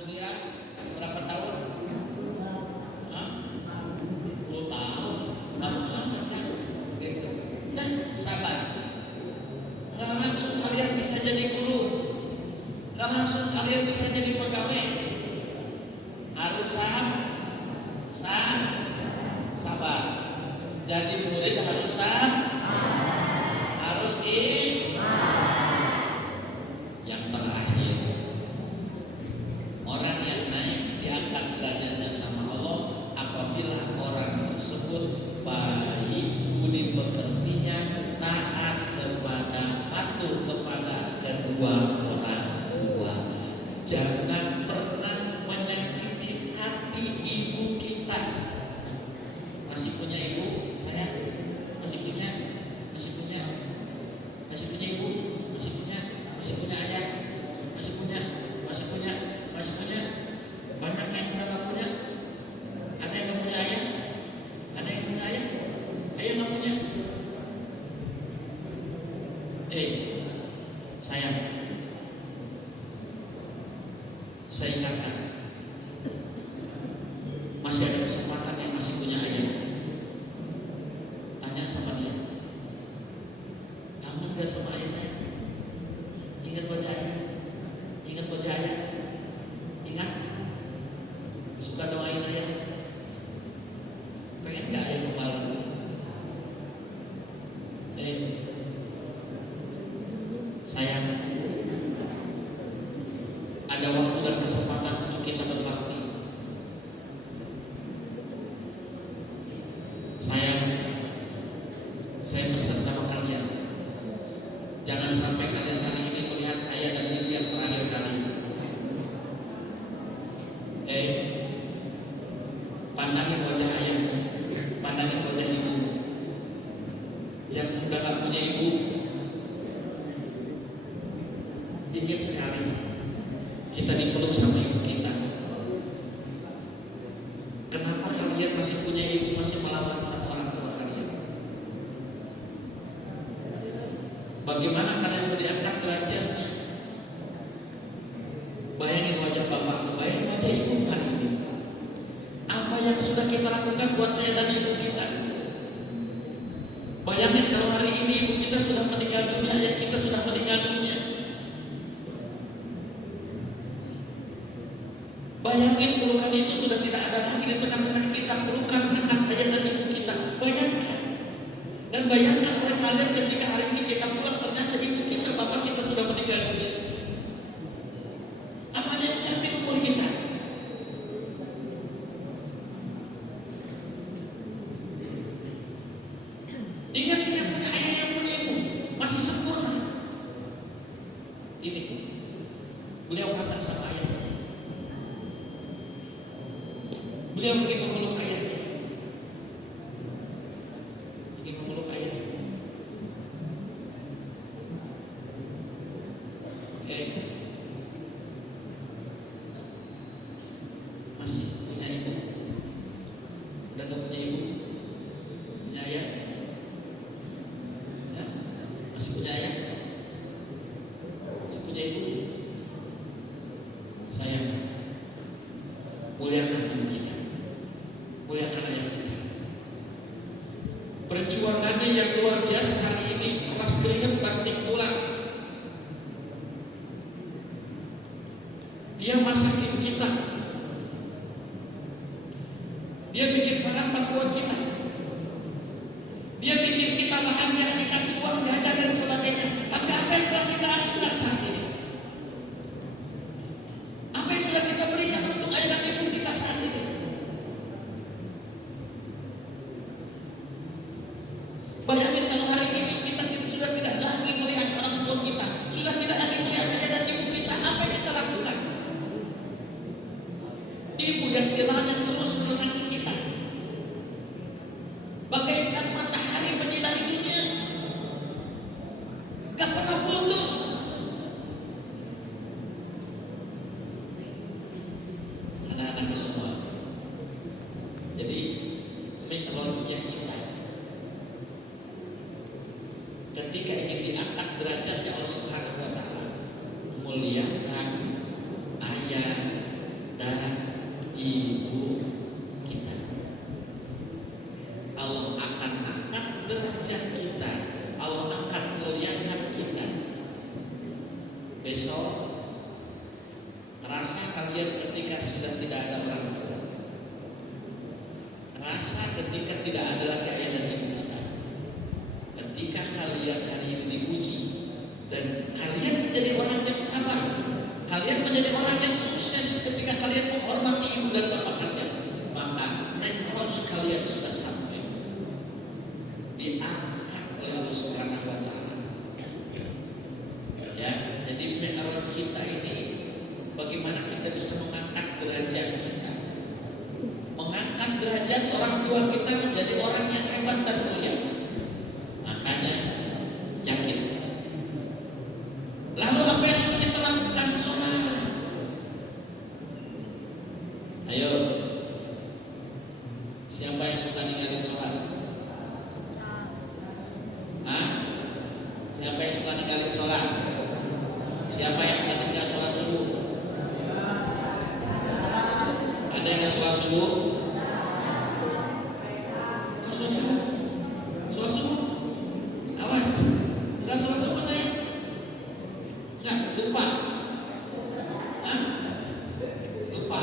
kuliah berapa tahun? Hah? 10 tahun. Lama amat kan? Gitu. Dan sabar. Nggak langsung kalian bisa jadi guru. Nggak langsung kalian bisa jadi pegawai. Harus sabar. Jadi murid harus harus yang terakhir, orang yang naik diangkat derajatnya sama Allah apabila orang tersebut baik budi pekertinya, taat kepada, patuh kepada kedua orang tua. Jangan pernah menyakiti hati ibu kita. Masih punya ibu? Saya masih punya ibu, masih punya ayah, masih punya. Banyak yang udah nggak punya. Ada yang nggak punya ayah, ayah nggak punya. Sayang, saya ingatkan, masih ada kesempatan yang masih punya ayah. Tanya sama dia, kangen gak sama ayah saya? Ingat wajah ayah? Ingat? Suka doain ayah? Pengen gak ayah kembali? Sayang, ada waktu dan kesempatan untuk kita berbakti. Sayang, saya pesan sama kalian, jangan sampai kalian hari ini melihat ayah dan ibu yang terakhir kali. Pandangin wajah ayah, pandangin wajah ibu. Yang udah gak punya ibu, ingin sekali kita dipeluk sama ibu kita. Kenapa kalian masih punya ibu, masih melawan sama orang tua kalian? Bagaimana kalian mau diangkat derajatnya? Bayangin wajah bapak, bayangin wajah ibu hari ini. Apa yang sudah kita lakukan buat ayah dan ibu kita? Bayangin kalau hari ini ibu kita sudah meninggal dunia, ayah kita sudah meninggal dunia. Bayangin pelukan itu sudah tidak ada lagi di tengah-tengah kita, pelukan anak ayah dan ibu kita. Bayangkan. Dan bayangkan oleh kalian ketika hari ini kita pulang, ternyata ibu kita, bapak kita sudah meninggal dunia. Apa yang terjadi umur kita? Ingat dia punya ayah yang punya ibu, masih sempurna. Ini beliau kata sama ayah, beliau ingin memeluk ayahnya, masih punya ibu, udah gak punya ibu, punya ayah, ya? Masih punya ayah, masih punya ibu. Sayang, muliakan ibu kita, muliakan ayah kita. Perjuangannya yang luar biasa hari ini, keras keringat banting tulang. Dia masakin kita, dia bikin sarapan buat kita, dia bikin kita bahagia, dikasih uang jajan dan sebagainya. Tapi apa yang telah kita lakukan saat ini? Apa yang sudah kita berikan untuk ayah dan ibu kita saat ini? Bayangin kalau hari ini kita sudah tidak lagi melihat orang tua kita, sudah tidak lagi melihat ayah dan ibu kita, apa yang kita lakukan? Ibu yang silanya terus menerangi kita, bagaikan matahari menyinari dunia, gak pernah putus. Anak-anakku semua, jadi mikrolnya kita ketika ingin diangkat derajatnya Allah Subhanahu wa Ta'ala, muliakan ayah dan ibu kita. Allah akan angkat derajat kita, Allah akan muliakan kita. Besok terasa kalian ketika sudah tidak ada orang tua, terasa ketika tidak ada lagi ayah dan ibu kita, ketika kalian hari ini diuji dan kalian menjadi orang yang sabar, kalian menjadi orang yang sukses ketika kalian menghormati ibu dan bapak kalian, maka mi'raj kalian sudah sampai, diangkat oleh Allah Subhanahu wa Ta'ala. Ya, jadi mi'raj kita ini bagaimana kita bisa mengangkat derajat kita, mengangkat derajat orang tua kita menjadi orang yang hebat dan mulia. Makanya yakin. Lalu apa yang harus kita lakukan? Sholat. Ayo, siapa yang suka ninggalin sholat? Hah? Siapa yang suka ninggalin sholat? Siapa yang tidak sholat subuh? Ada yang nggak sholat subuh? Sholat subuh? Sholat subuh? Awas, nggak sholat subuh saya? Nggak, lupa. Hah? Lupa.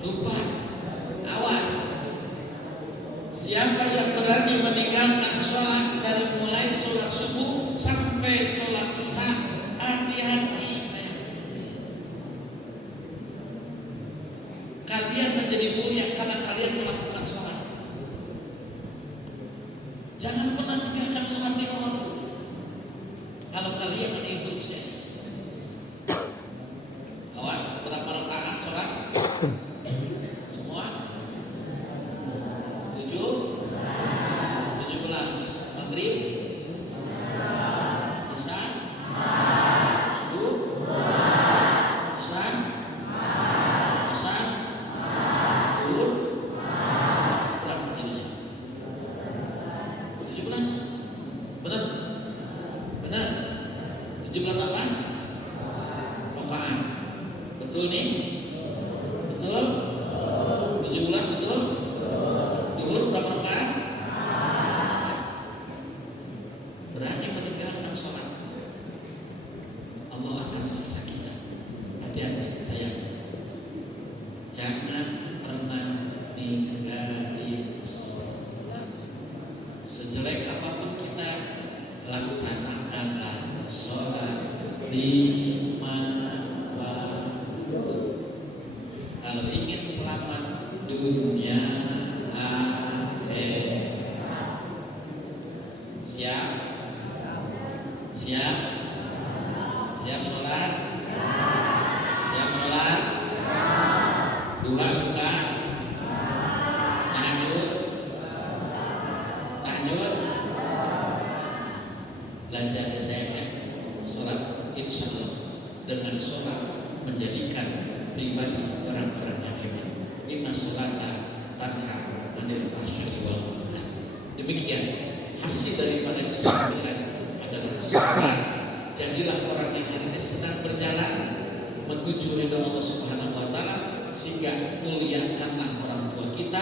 Lupa. Awas. Siapa yang berani meninggalkan sholat dari mulai sholat subuh sampai sholat isya, hati-hati saya. Kalian menjadi mulia karena kalian melakukan sholat. Jangan pernah tinggalkan sholat lima waktu. Kalau kalian ingin sukses, awas berapa rakaat sholat? Semua? 7? 17. Maghrib? Isya? Subuh? Isya? Asar? Zuhur? Berapa jadinya? 17? Benar? Benar? 17 apa? Rakaat. Betul nih? Betul? 17 betul? Zuhur berapa rakaat? Berani meninggalkan sholat, Allah akan siksa kita. Hati-hati sayang. Jangan pernah ninggalin sholat. Sejelek apapun kita, laksanakanlah sholat lima waktu. Kalau ingin selamat dunia akhirat. Siap? Siap? Siap sholat? Siap sholat? Duha suka? Tahajud? Tahajud? Belajar ya saya sholat, insya Allah dengan sholat menjadikan pribadi orang-orang yang hebat. Inna sholata tanha anil fahsya'i wal munkar. Demikian hasil daripada kesabaran adalah sholat. Jadilah orang yang hari ini sedang berjalan menuju ridha Allah Subhanahu wa Ta'ala, sehingga muliakanlah orang tua kita,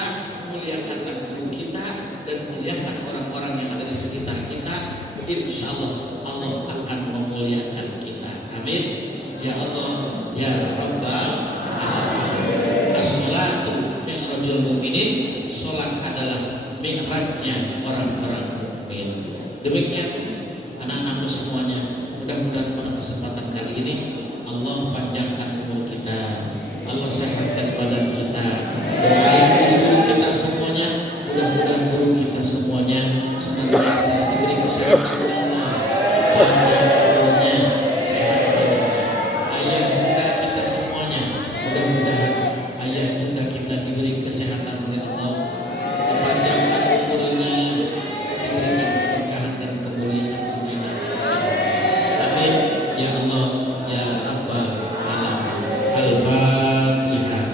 muliakanlah guru kita, dan muliakan orang-orang yang ada di sekitar kita. Insya Allah Allah akan memuliakan kita. Amin. Ya Allah, ya Rabbal Alamin. As-salatu mi'rajul mu'minin. Sholat adalah mi'rajnya orang-orang mukmin. Demikian anak-anakku semuanya, mudah-mudahan pada kesempatan kali ini Allah panjangkan umur kita, Allah sehatkan badan kita. Doain guru kita semuanya, mudah-mudahan guru kita semuanya senantiasa diberi kesehatan oleh Allah, panjang umurnya, sehat badannya. Ayah bunda kita semuanya, mudah-mudahan ayah bunda kita diberi kesehatan oleh Allah, dipanjangkan umurnya, diberikan keberkahan dan kemuliaan dunia dan akhirat. Amin. Ya Allah, ya Rabbal Alamin. Al-Fatihah.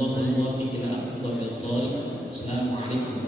Wallahul muwaffiq ila aqwamit thoriq. Assalamualaikum